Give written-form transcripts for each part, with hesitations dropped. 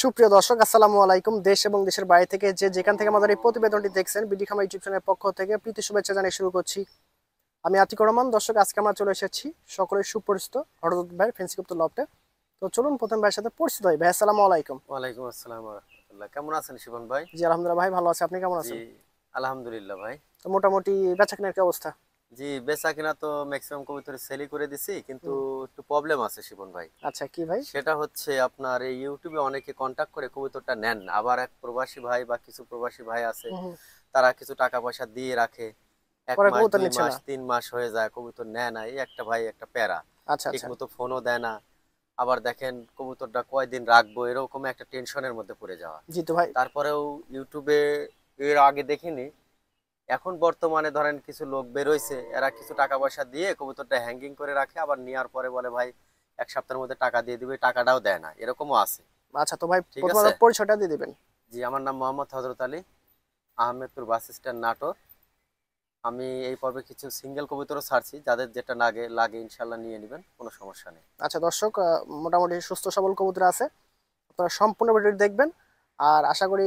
সুপ্রিয় দর্শক, আসসালামু আলাইকুম। দেশ এবং দেশের বাইরে থেকে যে যেখান থেকে আমাদের এই প্রতিবেদনটি দেখছেন, বিডি খামার ইউটিউব চ্যানেলের পক্ষ থেকে প্রীতি শুভেচ্ছা জানিয়ে শুরু করছি। আমি আতিকুর রহমান। দর্শক, আজকে আমরা চলে এসেছি সকলের সুপরিচিত হরদত ভাই ফেন্সিকপ্ত লফটে। তো চলুন প্রথম ভাইয়ের সাথে পরিচিত হই। ভাই আসসালামু আলাইকুম। ওয়ালাইকুম আসসালাম ওয়া রাহমাতুল্লাহ। কেমন আছেন শিবন ভাই? জি আলহামদুলিল্লাহ ভাই, ভালো আছে। আপনি কেমন আছেন? জি আলহামদুলিল্লাহ ভাই। তো মোটামুটি বেচাকেনার কি অবস্থা? জি বেচা কিনা তো ম্যাক্সিমাম কবুতরের সেলই করে দিছি, কিন্তু একটু প্রবলেম আছে শিবন ভাই। আচ্ছা, কি ভাই? সেটা হচ্ছে আপনার এই ইউটিউবে অনেকে কন্টাক্ট করে কবুতরটা নেন, আবার এক প্রবাসী ভাই বা কিছু প্রবাসী ভাই আছে, তারা কিছু টাকা পয়সা দিয়ে রাখে, এক পরে মাস কবুতর 2 নিচ্ছে মাস না। 3 মাস হয়ে যায়, কবুতর নেয় না। এই একটা ভাই একটা প্যারা, আচ্ছা ঠিক আচ্ছা। মতো ফোনও দেয় না। আবার দেখেন কবুতরটা কয়দিন রাখবো, এরকম একটা টেনশনের মধ্যে পড়ে যাওয়া। জি তো ভাই। তারপরেও ইউটিউবে এর আগে দেখিনি, এখন বর্তমানে ধরেন কিছু লোক বেরোইছে, এরা কিছু টাকা পয়সা দিয়ে কবুতরটা হ্যাঙ্গিং করে রাখে, আবার নেওয়ার পরে বলে ভাই 1 সপ্তাহের মধ্যে টাকা দিয়ে দিবে, টাকাটাও দেয় না, এরকমও আছে। আচ্ছা তো ভাই, ঠিক প্রথমে আছে, পরিচয়টা দিয়ে দিবেন। জি আমার নাম মোহাম্মদ হযরত আলী, আহমেদপুর বাস স্ট্যান্ড নাটোর। আমি এই পর্বে কিছু সিঙ্গেল কবুতরও ছাড়ছি, যাদের যেটা লাগে লাগে ইনশাল্লাহ নিয়ে নেবেন, কোনো সমস্যা নেই। আচ্ছা দর্শক, মোটামুটি সুস্থ সবল কবুতর আছে, আপনারা সম্পূর্ণ ভিডিওটি দেখবেন। আর আশা করি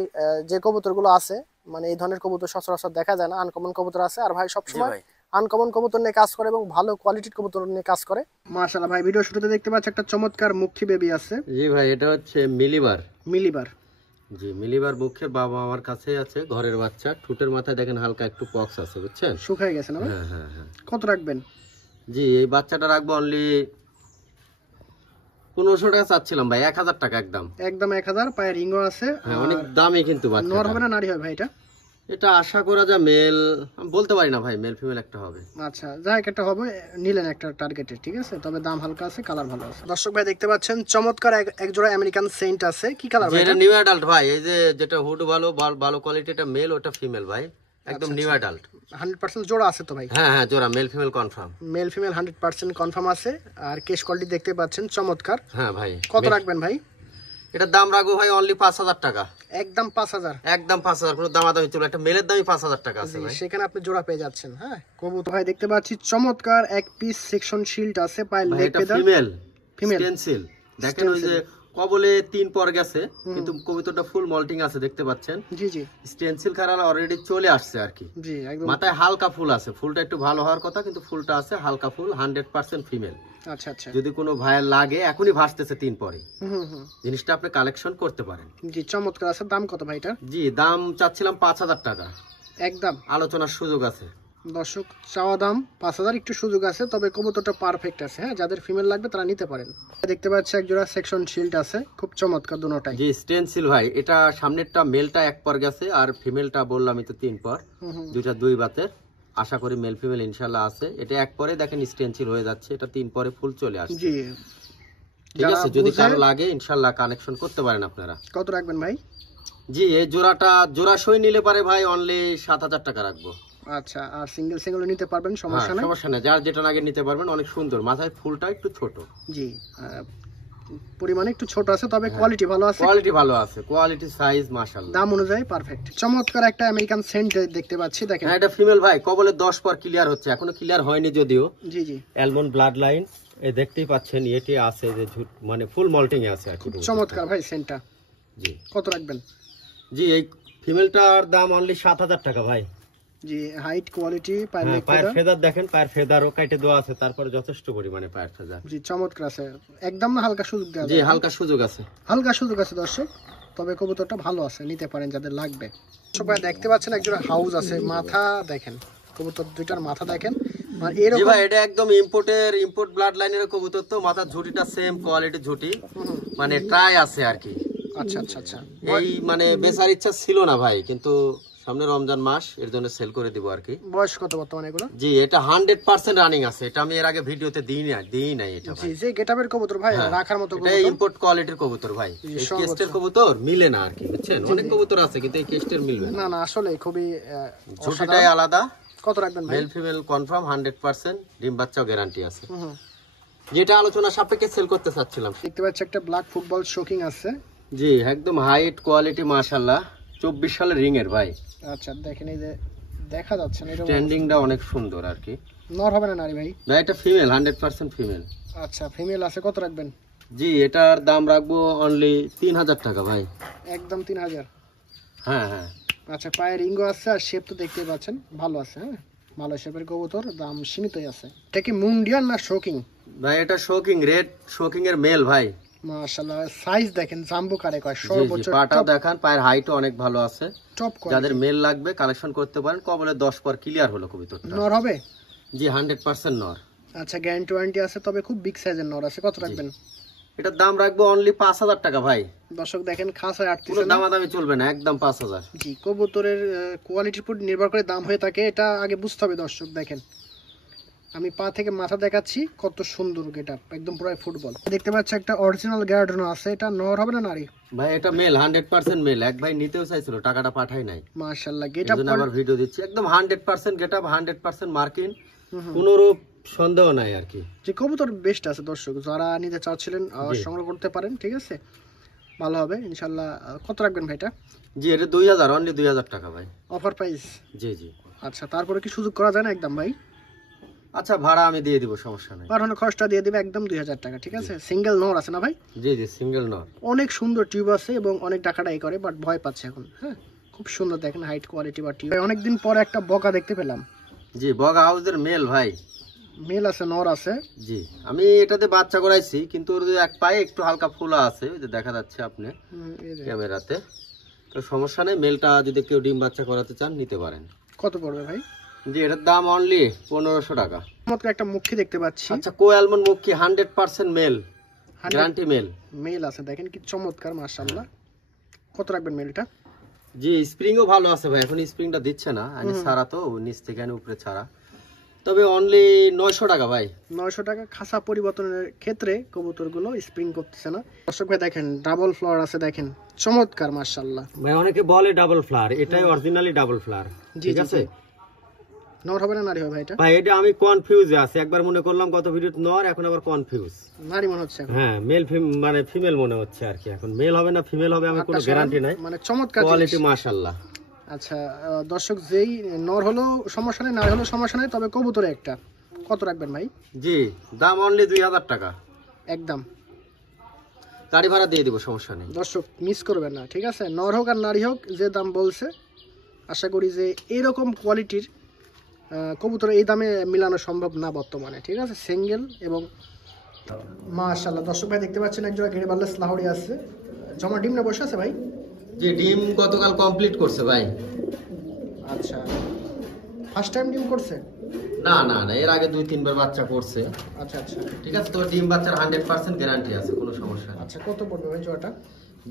যে কবুতরগুলো আছে, মানে এই ধরনের কবুতর সচরাচর দেখা যায় না, আনকমন কবুতর আছে। আর ভাই জি সবসময় ভাই, আনকমন কবুতর নিয়ে কাজ করে এবং ভালো কোয়ালিটির কবুতর নিয়ে কাজ করে। মাশাআল্লাহ ভাই, ভিডিও শুরুতে দেখতে পাচ্ছি একটা চমৎকার মুখী বেবি আছে। জি ভাই, এটা হচ্ছে মিলিবার। মিলিবার। জি মিলিবার মুখের বাবা আমার কাছেই আছে, ঘরের বাচ্চা। ঠোঁটের মাথায় দেখেন হালকা একটু পক্স আছে, বুঝছেন? শুকায় গেছে না ভাই? হ্যাঁ হ্যাঁ হ্যাঁ। কত রাখবেন? জি এই বাচ্চাটা রাখবো অনলি 1500 টাকা চাচ্ছিলাম ভাই, 1000 টাকা একদম। একদম 1000। পায়ে রিংও আছে। হ্যাঁ অনেক দামি কিন্তু নর বাচ্চাটা। হবে না নারী হবে ভাই এটা? এটা আশা করা যায় মেল, আমি বলতে পারি না ভাই, মেল ফিমেল একটা হবে। আচ্ছা, যাই একটা হবে, নিলেন একটা টার্গেটে, ঠিক আছে। তবে দাম হালকা আছে, কালার ভালো আছে। দর্শক ভাই দেখতে পাচ্ছেন চমৎকার এক জোড়া আমেরিকান সেন্ট আছে। কি কালার ভাই? এটা নিউ অ্যাডাল্ট ভাই, এই যে যেটা হুড ভালো ভালো কোয়ালিটি, এটা মেল, ওটা ফিমেল ভাই, একদম নিউ অ্যাডাল্ট। 100% জোড়া আছে তো ভাই? হ্যাঁ হ্যাঁ জোড়া, male female confirm. Male female 100% confirm আছে। আর কেশ কোয়ালিটি দেখতে পাচ্ছেন চমৎকার। হ্যাঁ ভাই। কত রাখবেন ভাই? এটার দাম রাখবো ভাই অনলি 5000 টাকা। একদম 5000? একদম 5000, কোনো দামাদামি চলে। একটা মেলের দামই 5000 টাকা আছে ভাই। সেখানে আপনি জোড়া পেয়ে যাচ্ছেন। হ্যাঁ কবুতর ভাই দেখতে পাচ্ছি চমৎকার এক পিস সেকশন শিল্ড আছে, পায়ের লেগ পেদাল। ফিমেল ফিমেল স্টেনসিল দেখেন, ওই যে কবলে 3 পর গেছে, কিন্তু কবুতরটা ফুল মল্টিং আছে, দেখতে পাচ্ছেন? জি জি। স্টেনসিল খারাল অলরেডি চলে আসছে আর কি। জি একদম। মাথায় হালকা ফুল আছে, ফুলটা একটু ভালো হওয়ার কথা, কিন্তু ফুলটা আছে হালকা ফুল, 100% ফিমেল। আচ্ছা আচ্ছা। যদি কোনো ভাইয়ের লাগে, এখনই ভাসতেছে 3 পরে, জিনিসটা আপনি কালেকশন করতে পারেন। জি চমৎকার আছে। দাম কত ভাই এটা? জি দাম চাচ্ছিলাম 5000 টাকা, একদম আলোচনার সুযোগ আছে। দর্শক, চাওয়া দাম 5000, একটু সুযোগ আছে, তবে কবুতরটা পারফেক্ট আছে। হ্যাঁ, যাদের ফিমেল লাগবে তারা নিতে পারেন। দেখতে পাচ্ছি এক জোড়া সেকশন শিল্ড আছে, খুব চমৎকার দুটোটাই। জি স্টেনসিল ভাই, এটা সামনেরটা মেলটা 1 পর গেছে, আর ফিমেলটা বললামই তো 3 পর, দুইটা 2 বাতের। আশা করি মেল ফিমেল ইনশাআল্লাহ আছে। এটা 1 পরে দেখেন স্টেনসিল হয়ে যাচ্ছে, এটা 3 পরে ফুল চলে আসছে। জি ঠিক আছে, যদি কারো লাগে ইনশাআল্লাহ কানেকশন করতে পারেন আপনারা। কত রাখবেন ভাই? জি এই জোড়া সই নিলে পারে ভাই অনলি 7000 টাকা রাখবো। আচ্ছা, আর সিঙ্গেল সিঙ্গেল নিতে পারবেন, সমস্যা নাই। সমস্যা নেই, যার যেটা লাগে নিতে পারবেন। অনেক সুন্দর, মাথায় ফুলটা একটু ছোট। জি পরিমাণে একটু ছোট আছে, তবে কোয়ালিটি ভালো আছে। কোয়ালিটি ভালো আছে, কোয়ালিটি সাইজ মাশাআল্লাহ, দাম অনুযায়ী পারফেক্ট। চমৎকার একটা আমেরিকান সেন্ট দেখতে পাচ্ছি, দেখেন। হ্যাঁ এটা ফিমেল ভাই, কবলে 10 পর ক্লিয়ার হচ্ছে, এখনো ক্লিয়ার হয়নি যদিও। জি জি। অ্যালমন্ড ব্লাড লাইন, এই দেখতেই পাচ্ছেন, এটি আছে যে মানে ফুল মল্টিং এ আছে আর কি। চমৎকার ভাই সেন্টটা। জি কত রাখবেন? জি এই ফিমেলটার দাম অনলি 7000 টাকা ভাই। জি হাইট কোয়ালিটি, পায়ের ফেদার দেখেন, পায়ের ফেদারও কেটে দেওয়া আছে, তারপরে যথেষ্ট পরিমাণে পায়ের ফেদার। জি চমৎকার আছে, একদম না হালকা সুযোগ দেওয়া জি হালকা সুযোগ আছে, হালকা সুযোগ আছে দর্শক, তবে কবুতরটা ভালো আছে, নিতে পারেন যাদের লাগবে। সবাই দেখতে পাচ্ছেন একজন হাউস আছে, মাথা দেখেন, কবুতর দুইটার মাথা দেখেন। আর এরকম জি ভাই এটা একদম ইম্পোর্ট ব্লাড লাইনের কবুতর, তো মাথার ঝুঁটিটা সেম কোয়ালিটির ঝুঁটি, মানে ট্রাই আছে আর কি। আচ্ছা আচ্ছা আচ্ছা। এই মানে বেচার ইচ্ছা ছিল না ভাই, কিন্তু সামনে রমজান মাস, এর জন্য সেল করে দিব আর কি। বয়স কত বর্তমানে এগুলো? জি এটা 100% রানিং আছে, এটা আমি এর আগে ভিডিওতে দিই নাই এটা ভাই। জি যে গেটআপের কবুতর ভাই, রাখার মতো কবুতর, এটা ইম্পোর্ট কোয়ালিটির কবুতর ভাই। এই কেস্টের কবুতর মিলে না আর কি, বুঝছেন? অনেক কবুতর আছে কিন্তু এই কেস্টের মিলবে না। না আসলে খুবই ঝুঁটিটাই আলাদা। কত রাখবেন ভাই? মেল ফিমেল কনফার্ম 100%, ডিম বাচ্চাও গ্যারান্টি আছে। যেটা আলোচনা সাপেক্ষে সেল করতে চাচ্ছিলাম। দেখতে পাচ্ছি একটা ব্ল্যাক ফুটবল শোকিং আছে। জি একদম হাইট কোয়ালিটি মাশাআল্লাহ, 24 সালের রিং এর ভাই। আচ্ছা দেখেন, এই যে দেখা যাচ্ছে না, এটা স্ট্যান্ডিংটা অনেক সুন্দর আর কি। নর হবে না নারী ভাই? ভাই এটা ফিমেল, 100% ফিমেল। আচ্ছা ফিমেল আছে, কত রাখবেন? জি এটার দাম রাখবো অনলি 3000 টাকা ভাই। একদম 3000। হ্যাঁ হ্যাঁ। আচ্ছা, পায়ে রিংও আছে আর শেপ তো দেখতে পাচ্ছেন ভালো আছে। হ্যাঁ, ভালো শেপের কবুতর, দাম সীমিতই আছে। এটা কি মুন্ডিয়ান না শোকিং? ভাই এটা শোকিং, রেড শোকিং এর মেল ভাই। মাশাআল্লাহ, সাইজ দেখেন, জাম্বো কারে কয়, জি জি, সর্বোচ্চ পাটা দেখান, পায়ের হাইটও অনেক ভালো আছে। টপ যাদের কোয়ালিটি। মেল লাগবে কালেকশন করতে পারেন। কবলে 10 পর ক্লিয়ার হলো কবুতরটা। নর হবে? জি 100% নর। আচ্ছা, গ্যারান্টি ওয়ারেন্টি আছে, তবে খুব বিগ সাইজের নর আছে। কত রাখবেন? এটার দাম রাখবো অনলি 5000 টাকা ভাই। দর্শক দেখেন, খাসায় কোনো আটতেছে না। দামাদামি চলবে না, একদম 5000। জি, কবুতরের কোয়ালিটির উপর নির্ভর করে দাম হয়ে থাকে, এটা আগে বুঝতে হবে। দর্শক দেখেন, আমি পা থেকে মাথা দেখাচ্ছি, কত সুন্দর গেটআপ, একদম পুরো ফুটবল। দেখতে পাচ্ছি একটা অরিজিনাল গ্যারাডনো আছে, এটা নর হবে না নারী? ভাই এটা মেল, 100% মেল। এক ভাই নিতেও চাইছিল, টাকাটা পাঠাই নাই। মাশাআল্লাহ, গেটআপ এজন্য আবার ভিডিও দিচ্ছি। একদম 100% গেটআপ, 100% মার্কিং, কোনো রূপ সন্দেহ নাই আর কি। যে কবুতর বেস্ট আছে। দর্শক যারা নিতে চাচ্ছিলেন জি। সংগ্রহ করতে পারেন, ঠিক আছে, ভালো হবে ইনশাআল্লাহ। কত রাখবেন ভাই এটা? জি এটা 2000, অনলি 2000 টাকা ভাই। Offer price? জি জি। আচ্ছা, তারপরে কি সুযোগ করা যায় না একদম ভাই? আচ্ছা ভাড়া আমি দিয়ে দিব, সমস্যা নেই। পাঠানো খরচটা দিয়ে দিবে একদম 2000 টাকা, ঠিক আছে। সিঙ্গেল নর আছে না ভাই? জি জি, সিঙ্গেল নর। অনেক সুন্দর টিউব আছে এবং অনেক টাকাটাই করে, বাট ভয় পাচ্ছে এখন। হ্যাঁ, খুব সুন্দর দেখেন হাইট কোয়ালিটি বা টিউব। অনেকদিন পরে একটা বকা দেখতে পেলাম। জি বগা হাউসের মেল ভাই। মেল আছে, নর আছে? জি আমি এটাতে বাচ্চা করাইছি, কিন্তু ওর যে এক পায়ে একটু হালকা ফোলা আছে, ওই যে দেখা যাচ্ছে আপনি এই যে। ক্যামেরাতে। তো সমস্যা নেই, মেলটা যদি কেউ ডিম বাচ্চা করাতে চান নিতে পারেন। কত পড়বে ভাই? জি এটার দাম অনলি 1500 টাকা। চমৎকার একটা মুখী দেখতে পাচ্ছি। আচ্ছা কো অ্যালমন্ড মুখী, 100% মেল, গ্যারান্টি মেল। মেল আছে, দেখেন কি চমৎকার, মাশাআল্লাহ। কত রাখবেন মেলটা? জি স্প্রিংও ভালো আছে ভাই, এখন স্প্রিংটা দিচ্ছে না, আমি ছাড়া তো নিচ থেকে আনি উপরে ছাড়া। তবে অনলি 900 টাকা ভাই। 900 টাকা। খাসা পরিবর্তনের ক্ষেত্রে কবুতরগুলো স্প্রিং করতেছে না। দর্শক ভাই দেখেন, ডাবল ফ্লাওয়ার আছে, দেখেন চমৎকার, মাশাআল্লাহ। ভাই অনেকে বলে ডাবল ফ্লাওয়ার, এটাই অরিজিনালি ডাবল ফ্লাওয়ার। ঠিক আছে। নর হবে না নারী হবে ভাই এটা? ভাই এটা আমি কনফিউজে আছি, একবার মনে করলাম গত ভিডিওতে নর, এখন আবার কনফিউজ। নারী মনে হচ্ছে এখন। হ্যাঁ মেল মানে ফিমেল মনে হচ্ছে আর কি। এখন মেল হবে না ফিমেল হবে আমি কোনো গ্যারান্টি নাই। মানে চমৎকার কোয়ালিটি জিনিস। মাশাআল্লাহ। আচ্ছা, দর্শক যেই নর হলো সমস্যা নেই, নারী হলো সমস্যা নেই, তবে কবুতরে একটা। কত রাখবেন ভাই? জি দাম অনলি 2000 টাকা। একদম। গাড়ি ভাড়া দিয়ে দিব, সমস্যা নেই। দর্শক মিস করবেন না, ঠিক আছে। নর হোক আর নারী হোক, যে দাম বলছে, আশা করি যে এরকম কোয়ালিটির কবুতর এই দামে মিলানো সম্ভব না বর্তমানে, ঠিক আছে। সিঙ্গেল এবং মাশাআল্লাহ। দর্শক ভাই দেখতে পাচ্ছেন একজোড়া গেড়ে বার্লেস লাহোরি আছে। জমা ডিম না বসে আছে ভাই? জি ডিম গতকাল কমপ্লিট করছে ভাই। আচ্ছা, ফার্স্ট টাইম ডিম করছে? না না না, এর আগে 2-3 বার বাচ্চা করছে। আচ্ছা আচ্ছা ঠিক আছে, তো ডিম বাচ্চার 100% গ্যারান্টি আছে, কোনো সমস্যা নেই। আচ্ছা, কত পড়বে ভাই জোড়াটা?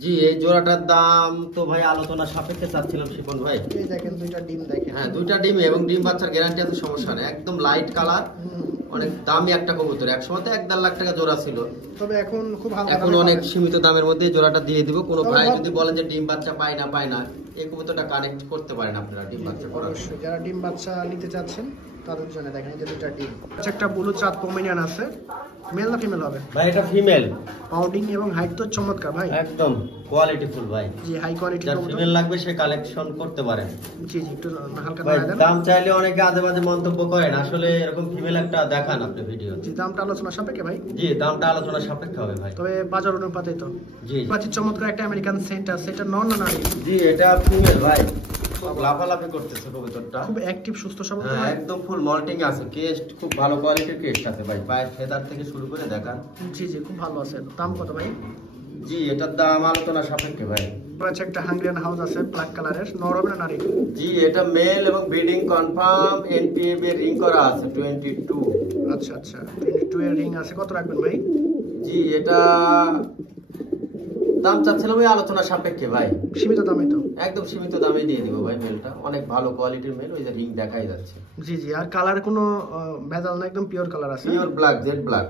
জি এই জোড়াটার দাম তো ভাই আলোচনা সাপেক্ষে চাচ্ছিলাম শিপন ভাই। এই দেখেন দুইটা ডিম, দেখেন। হ্যাঁ দুইটা ডিম এবং ডিম বাচ্চার গ্যারান্টি আছে, সমস্যা নেই। একদম লাইট কালার, অনেক দামি একটা কবুতর। এক সময় তো 1-1.5 লাখ টাকা জোড়া ছিল, তবে এখন খুব হালকা এখন দামে অনেক পাবেন। সীমিত দামের মধ্যে জোড়াটা দিয়ে দিব। কোনো তবে ভাই ভাব- যদি বলেন যে ডিম বাচ্চা পায় না, এই কবুতরটা কানেক্ট করতে পারেন আপনারা ডিম বাচ্চা করার। অবশ্যই যারা ডিম বাচ্চা নিতে চাচ্ছেন তাদের জন্য দেখেন, এই যে দুইটা ডিম। আচ্ছা, একটা ব্লু চাঁদ পমেনিয়ান আছে, মেল না ফিমেল হবে? ভাই এটা ফিমেল। পাউডিং এবং হাইট তো চমৎকার ভাই। একদম কোয়ালিটি ফুল ভাই। জি, হাই কোয়ালিটি। যার ফিমেল লাগবে সে কালেকশন করতে পারেন। জি জি, একটু হালকা ভাই নাড়া দেন। দাম চাইলে অনেকে আজে বাজে মন্তব্য করেন, আসলে এরকম ফিমেল একটা দেখান আপনি ভিডিও। জি, দামটা আলোচনা সাপেক্ষে ভাই। জি দামটা আলোচনা সাপেক্ষে হবে ভাই। তবে বাজার অনুপাতে তো। জি পাচ্ছি চমৎকার একটা আমেরিকান সেন্ট আছে, এটা নর না নারী? জি এটা ফিমেল ভাই। খুব লাফালাফি করতেছে কবুতরটা। খুব অ্যাক্টিভ, সুস্থ সবল। হ্যাঁ একদম ফুল মল্টিং আছে, কেস্ট খুব ভালো কোয়ালিটির কেস্ট আছে ভাই। পায়ের ফেদার থেকে শুরু করে দেখান। জি জি, খুব ভালো আছে। দাম কত ভাই? জি এটার দাম আলোচনা সাপেক্ষে ভাই। আচ্ছা, একটা হাঙ্গরিয়ান হাউস আছে ব্ল্যাক কালারের, নর হবে না নারী? জি এটা মেল এবং ব্রিডিং কনফার্ম, এনপিএম এর রিং করা আছে 22। আচ্ছা আচ্ছা, 22 এর রিং আছে। কত রাখবেন ভাই? জি এটা দাম চাচ্ছিলাম ওই আলোচনা সাপেক্ষে ভাই। সীমিত দামে তো? একদম সীমিত দামে দিয়ে দিব ভাই। মেলটা অনেক ভালো কোয়ালিটির মেল, ওই যে রিং দেখাই যাচ্ছে। জি জি, আর কালার কোনো ভেজাল না, একদম পিওর কালার আছে? Pure black, jet black.